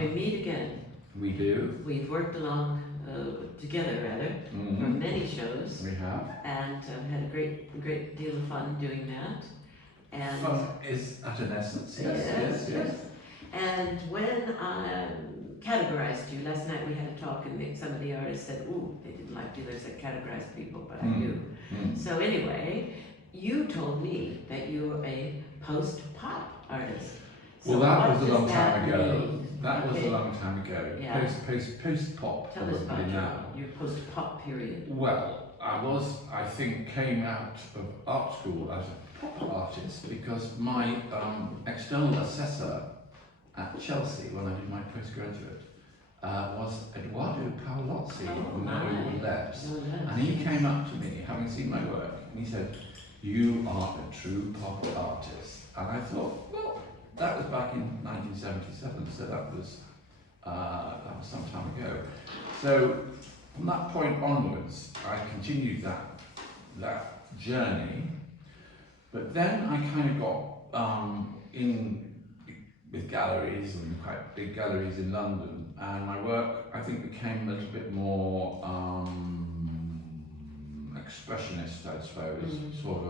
we meet again. We do. We've worked along together, rather, for many shows. We have. And had a great deal of fun doing that. And fun is at an essence. Yes. And when I categorized you, last night we had a talk and some of the artists said, ooh, they didn't like to categorize people, but I do. So anyway, you told me that you're a post-pop artist. So well, that was a long time ago. Mean? That was a long time ago. Yeah. Post-pop. Tell us about your post-pop period. Well, I think, came out of art school as a pop artist because my external assessor at Chelsea when I did my postgraduate was Eduardo Paolozzi, and he came up to me, having seen my work, and he said, "You are a true pop artist." And I thought, well, that was back in 1977, so that was some time ago. So from that point onwards, I continued that journey, but then I kind of got in with galleries, and quite big galleries in London, and my work, I think, became a little bit more expressionist, I suppose, sort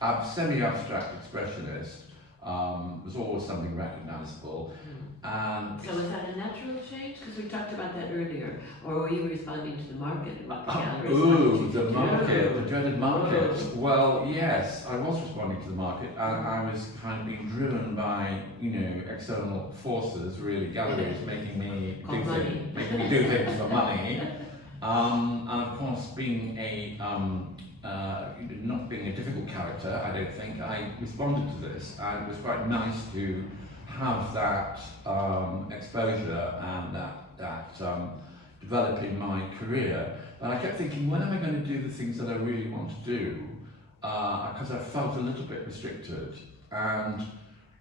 of semi-abstract expressionist. Was always something recognisable. And so was that a natural change? Because we talked about that earlier. Or were you responding to the market and what the galleries the market, the dreaded market. Well, yes, I was responding to the market, and I was kind of being driven by, external forces, really, galleries making me do things for money. And of course, being not being a difficult character, I don't think, I responded to this, and it was quite nice to have that exposure and that develop in my career. But I kept thinking, when am I going to do the things that I really want to do? Because I felt a little bit restricted. And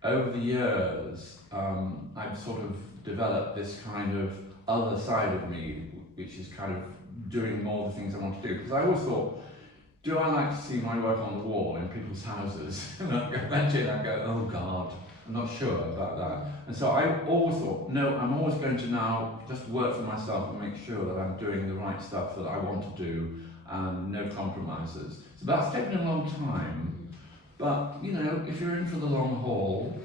over the years, I've sort of developed this kind of other side of me, which is kind of doing more of the things I want to do. Because I always thought, do I like to see my work on the wall in people's houses? And I went in and I go, oh God, I'm not sure about that. And so I always thought, no, I'm always going to now just work for myself and make sure that I'm doing the right stuff that I want to do and no compromises. So that's taken a long time, but if you're in for the long haul.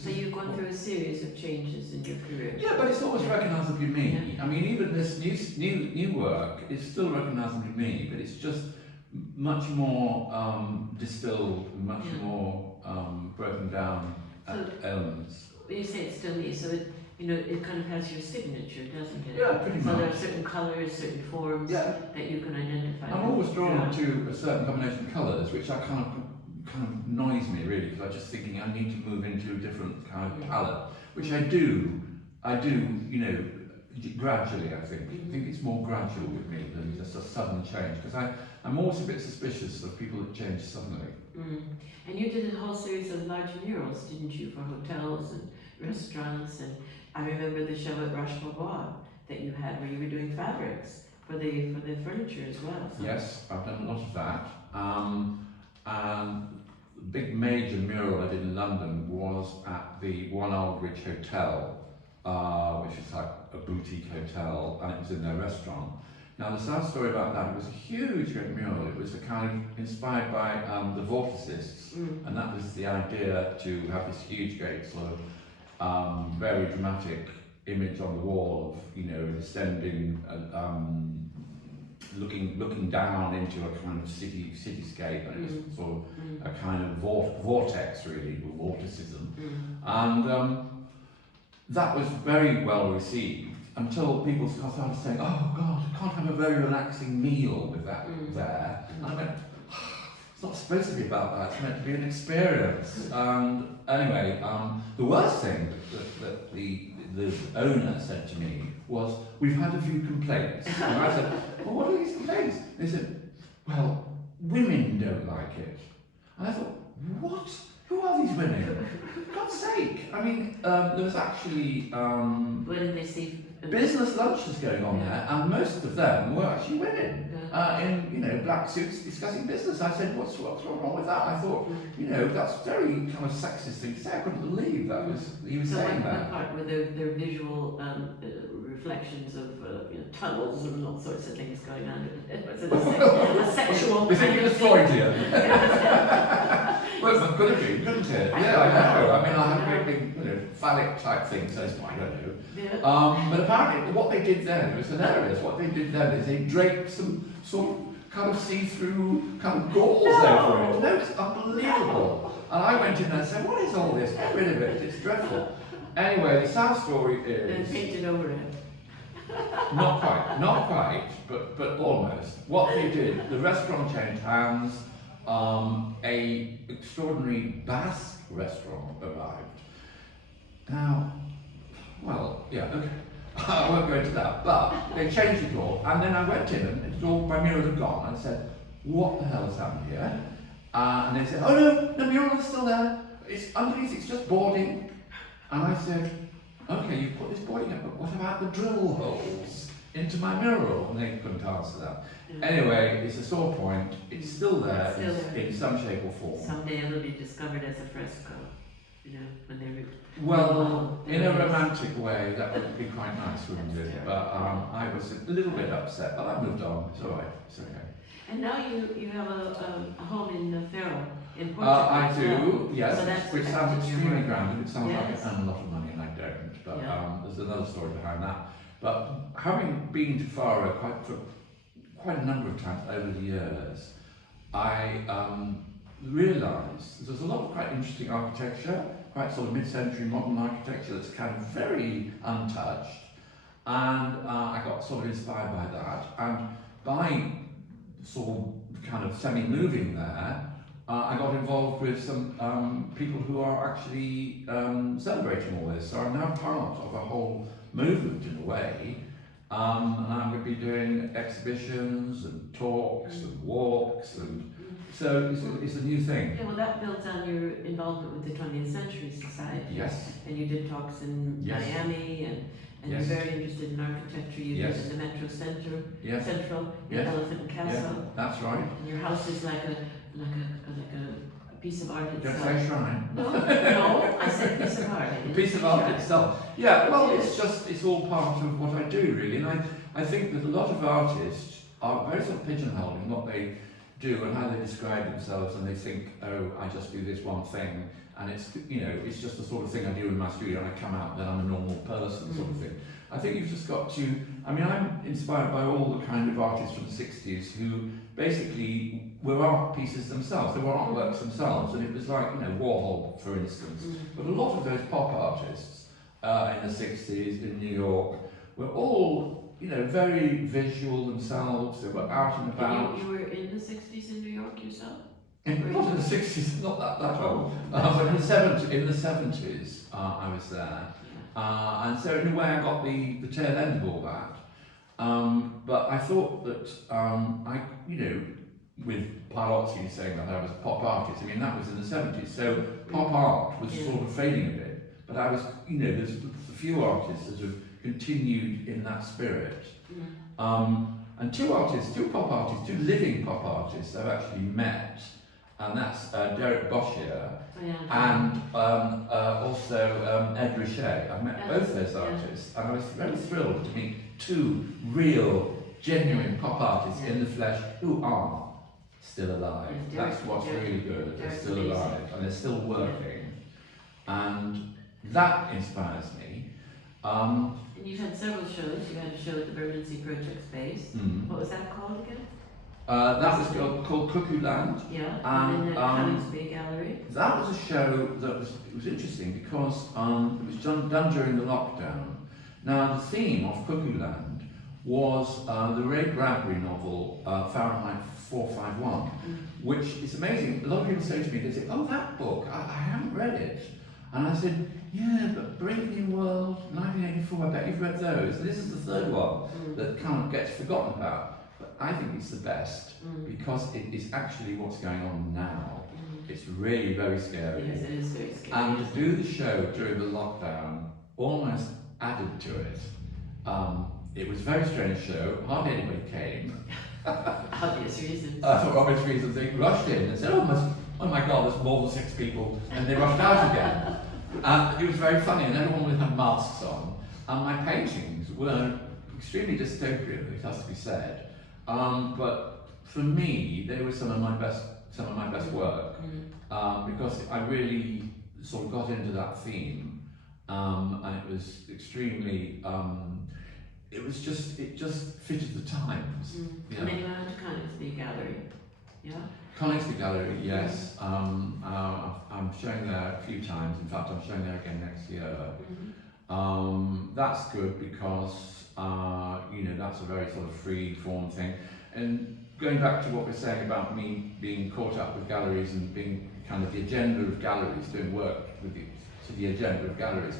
So you've gone through a series of changes in your career. Yeah, but it's always recognisably me. I mean, even this new work is still recognisably me, but it's just much more distilled, much more broken down elements. When you say it's still me, so it kind of has your signature, doesn't it? Yeah, pretty much. So there are certain colours, certain forms that you can identify. I'm always drawn to a certain combination of colours, which I kind of annoys me really, because I'm just thinking I need to move into a different kind of palette, which I do, gradually, I think. I think it's more gradual with me than just a sudden change, because I'm always a bit suspicious of people that change suddenly. And you did a whole series of large murals, didn't you, for hotels and restaurants, and I remember the show at Roche Beaubois that you had where you were doing fabrics for the furniture as well. So. Yes, I've done a lot of that. And the big major mural I did in London was at the One Aldwych Hotel, which is like a boutique hotel, and it was in their restaurant. Now the sad story about that, it was a huge great mural. It was a kind of inspired by the vorticists, and that was the idea, to have this huge great sort of very dramatic image on the wall of descending, looking down into a kind of cityscape, and it was sort of a kind of vortex really, or vorticism, and that was very well received. Until people started saying, oh God, I can't have a very relaxing meal with that there. And I went, it's not supposed to be about that, it's meant to be an experience. And anyway, the worst thing that the owner said to me was, we've had a few complaints. And I said, well, what are these complaints? They said, well, women don't like it. And I thought, what? Who are these women? For God's sake! I mean, there was actually... What did they see business lunches going on there, and most of them were actually women in black suits discussing business. I said, what's wrong with that? I thought, that's very kind of sexist thing to say. I couldn't believe that he was saying that. What part were there visual reflections of tunnels and all sorts of things going on? Was it a sexual? You think it was Freudian? Well, it could have been, couldn't it? Yeah, I know. I mean, I have a great big, phallic type thing, so I don't know. Yeah. But apparently, what they did then was hilarious. What they did then is they draped some sort of kind of see-through kind of gauze over it. No, it's unbelievable. And I went in there and said, what is all this? Get rid of it. It's dreadful. Anyway, the sad story is... And painted over it. Not quite, but almost. What they did, the restaurant changed hands. A extraordinary Basque restaurant arrived. Now, well, yeah, okay. I won't go into that, but they changed it all, and then I went in and my murals had gone, and I said, what the hell has happened here? And they said, oh no, the mural is still there. It's underneath, it's just boarding. And I said, okay, you put this boarding up, but what about the drill holes into my mural? And they couldn't answer that. Anyway, it's a sore point. It's still there, in some shape or form. Someday it'll be discovered as a fresco, when they well, in a romantic way, that would be quite nice, wouldn't it? But I was a little bit upset, but I moved on. It's all right. It's okay. And now you have a home in Ferro, in Portugal. I do, yes, so that's which sounds extremely grand. It sounds like Yes. I earn a lot of money, and I don't. But there's another story behind that. But having been to Faro for quite a number of times over the years, I realised there's a lot of quite interesting architecture, quite sort of mid-century modern architecture that's kind of very untouched, and I got sort of inspired by that. And by sort of kind of semi-moving there, I got involved with some people who are actually celebrating all this. So I'm now part of a whole movement in a way, and I'm going to be doing exhibitions and talks and walks, and so it's a new thing. Yeah, well, that builds on your involvement with the 20th Century Society. Yes. And you did talks in Miami, and Yes. you're very interested in architecture. You Yes. live in the Metro Center, Yes. Central, in Yes. Elephant Castle. Yeah, that's right. And your house is like a piece of art Don't itself. say shrine. No, I said piece of art. A piece of art itself. Yeah, well, it's all part of what I do, really. And I think that a lot of artists are very sort of pigeonholed in what they do and how they describe themselves, and they think, oh, I just do this one thing, and it's it's just the sort of thing I do in my studio, and I come out, then I'm a normal person, sort of thing. I think you've just got to, I mean, I'm inspired by all the kind of artists from the 60s who basically were art pieces themselves, they were artworks themselves, and it was like, Warhol, for instance. But a lot of those pop artists in the 60s in New York were all, very visual themselves, they were out and about. You were in the 60s in New York yourself? Not in the 60s, not that old, but in the 70s I was there. And so in a way I got the tail end of all that. But I thought that with Palazzi saying that I was a pop artist, I mean that was in the 70s, so pop art was sort of fading a bit. But I was, there's a few artists that have continued in that spirit. And two pop artists, two living pop artists I've actually met, and that's Derek Boshier and also Ed Richet. I've met both those artists, and I was very thrilled to meet two real, genuine pop artists in the flesh who are still alive. That's what's really good. They're still alive and they're still working, and that inspires me. And you've had several shows. You had a show at the Bermondsey Project Space. What was that called again? That was called Cuckoo Land. Yeah, and then at Coningsby Gallery. That was a show that was interesting because it was done during the lockdown. Now the theme of Cuckoo Land was the Ray Bradbury novel Fahrenheit 451, which is amazing. A lot of people say to me, they say, "Oh, that book, I haven't read it." And I said, "Yeah, but Brave New World, 1984, I bet you've read those." And this is the third one that kind of gets forgotten about. But I think it's the best because it is actually what's going on now. It's really very scary. Yes, it is very scary. And to do the show during the lockdown almost added to it. It was a very strange show, hardly anybody came. Obvious reasons. For obvious reasons, they rushed in and said, oh my God, there's more than 6 people, and they rushed out again. And it was very funny, and everyone had masks on, and my paintings were extremely dystopian, it has to be said. But for me, they were some of my best work, because I really sort of got into that theme, and it was extremely. It just fitted the times. Yeah. And then you went to Coningsby Gallery, yeah? Coningsby Gallery, yes. I'm showing there a few times. In fact, I'm showing there again next year. That's good because that's a very sort of free form thing. And going back to what we're saying about me being caught up with galleries and being kind of the agenda of galleries, doing work with the agenda of galleries,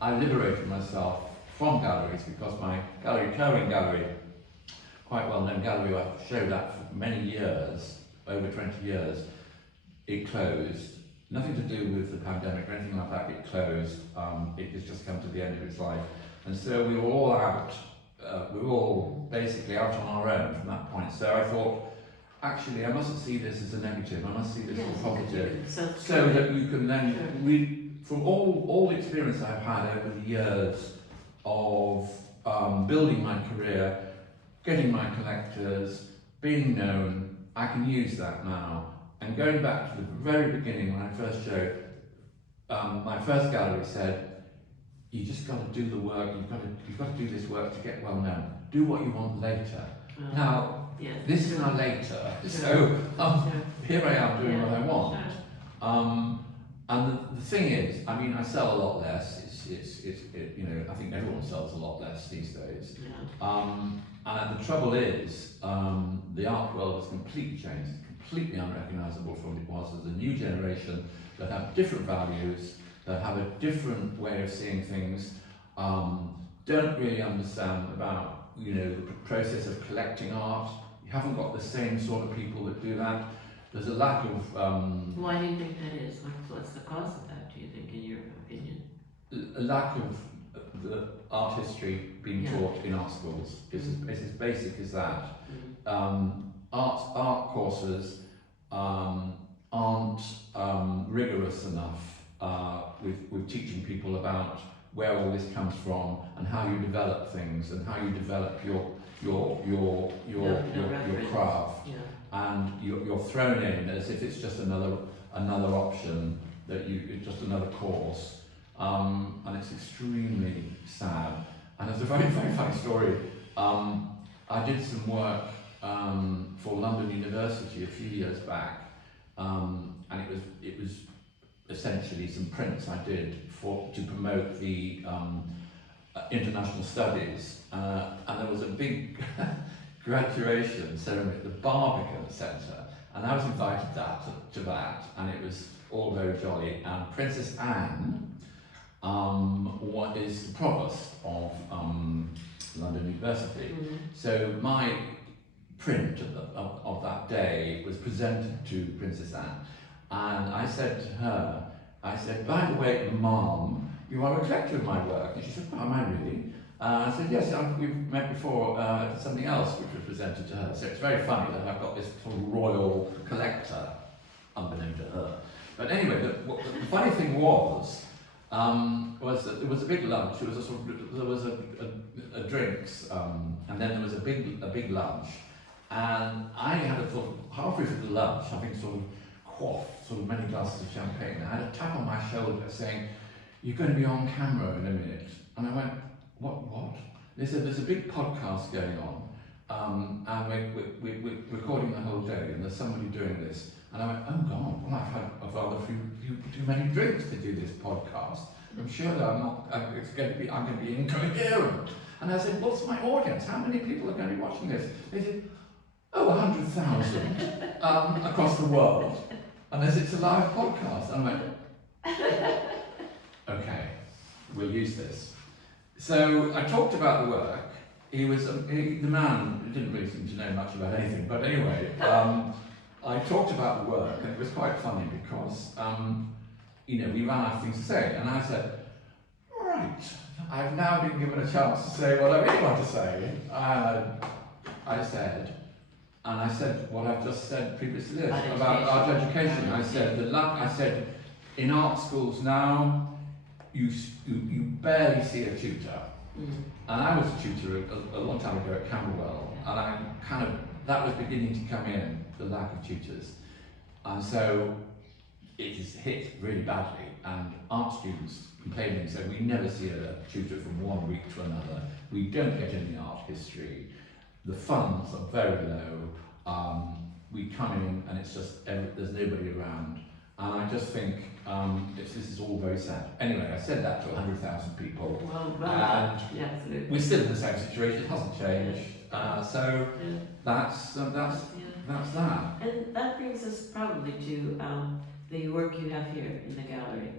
I liberated myself from galleries because my gallery, Cohen Gallery, quite well-known gallery, I showed that for many years, over 20 years, it closed. Nothing to do with the pandemic or anything like that, it closed. It has just come to the end of its life. And so we were all out, we were all basically out on our own from that point. So I thought, actually, I mustn't see this as a negative, I must see this as a positive. So that you can then read, from all the experience I've had over the years of building my career, getting my collectors, being known, I can use that now. And going back to the very beginning when I first showed, my first gallery said, you just got to do the work, you've got to do this work to get well known. Do what you want later. Now, this is now later, so here I am doing what I want. And the thing is, I mean, I sell a lot less. I think everyone sells a lot less these days. And the trouble is, the art world has completely changed. It's completely unrecognisable from what it was. There's a new generation that have different values, that have a different way of seeing things, don't really understand about the process of collecting art. You haven't got the same sort of people that do that. There's a lack of. Why do you think that is? What's the cause of that, do you think, in your opinion? A lack of the art history being taught in art schools. It's as basic as that. Art courses aren't rigorous enough with teaching people about where all this comes from and how you develop things and how you develop your craft. And you're thrown in as if it's just another option, it's just another course, and it's extremely sad. And there's a very, very funny story. I did some work for London University a few years back, and it was essentially some prints I did to promote the international studies, and there was a big graduation ceremony at the Barbican Centre, and I was invited to that, and it was all very jolly. And Princess Anne, what is the provost of London University, so my print of that day was presented to Princess Anne, and I said to her, by the way, Mom, you are a collector of my work. And she said, oh, am I really? I said, yes, we've met before at something else which was presented to her. So it's very funny that I've got this sort of royal collector, unbeknown to her. But anyway, the funny thing was that there was a big lunch. There was a drinks, and then there was a big lunch. And I had a sort of, halfway through the lunch, having sort of quaffed sort of many glasses of champagne, I had a tap on my shoulder saying, you're going to be on camera in a minute. And I went, what? They said, there's a big podcast going on, and we're recording the whole day, and there's somebody doing this. And I went, oh God, well, I've had a rather too many drinks to do this podcast. I'm sure that I'm going to be incoherent. And I said, what's my audience? How many people are going to be watching this? They said, 100,000 across the world. And they said, it's a live podcast. And I went, okay, we'll use this. So I talked about the work. The man didn't really seem to know much about anything, but anyway, I talked about the work, and it was quite funny because, we ran out of things to say, and I said, right, I've now been given a chance to say what I really want to say. I said what I've just said previous to this about art education. I said in art schools now, you barely see a tutor. And I was a tutor a long time ago at Camberwell, and that was beginning to come in, the lack of tutors. And so it has hit really badly, and art students complaining, so we never see a tutor from one week to another. We don't get any art history. The funds are very low. We come in and it's just, there's nobody around. And I just think this is all very sad. Anyway, I said that to 100,000 people. Well, and yeah, absolutely. we're still in the same situation, it hasn't changed. So that's that. And that brings us probably to the work you have here in the gallery.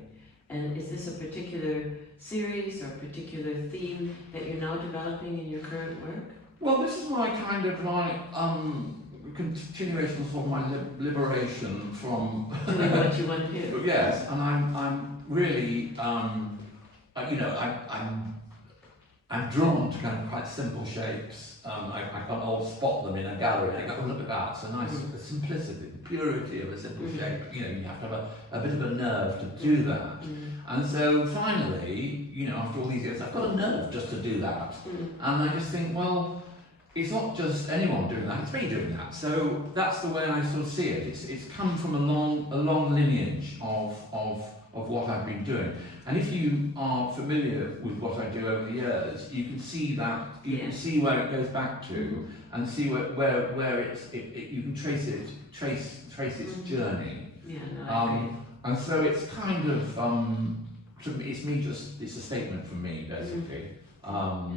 And is this a particular series or particular theme that you're now developing in your current work? Well, this is my kind of like continuation of my liberation from doing what you want to do. Yes, and I'm really I'm drawn to kind of quite simple shapes. I can't all spot them in a gallery. I go, oh, look at that! It's a nice the simplicity, the purity of a simple shape. You know, you have to have a bit of a nerve to do that. And so finally, after all these years, I've got a nerve just to do that. And I just think, well, it's not just anyone doing that, it's me doing that. So that's the way I sort of see it. It's come from a long lineage of what I've been doing. And if you are familiar with what I do over the years, you can see that, you can see where it goes back to, and see where you can trace its journey. Yeah, no, I agree. And so it's kind of, it's a statement from me, basically. Well,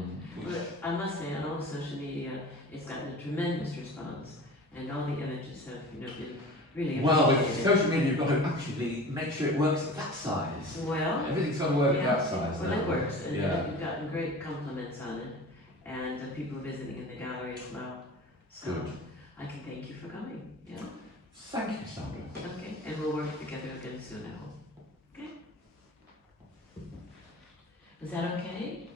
I must say, on all social media, it's gotten a tremendous response, and all the images have, been really well, with appreciated. social media, you've got to actually make sure it works at that size. Well, Everything's got to work at that size. well, now. it works, and Yeah. we've gotten great compliments on it, and people visiting in the gallery as well. So Good. I can thank you for coming. Yeah. Thank you, Sandra. Okay, and we'll work together again soon, I hope. Okay. Is that okay?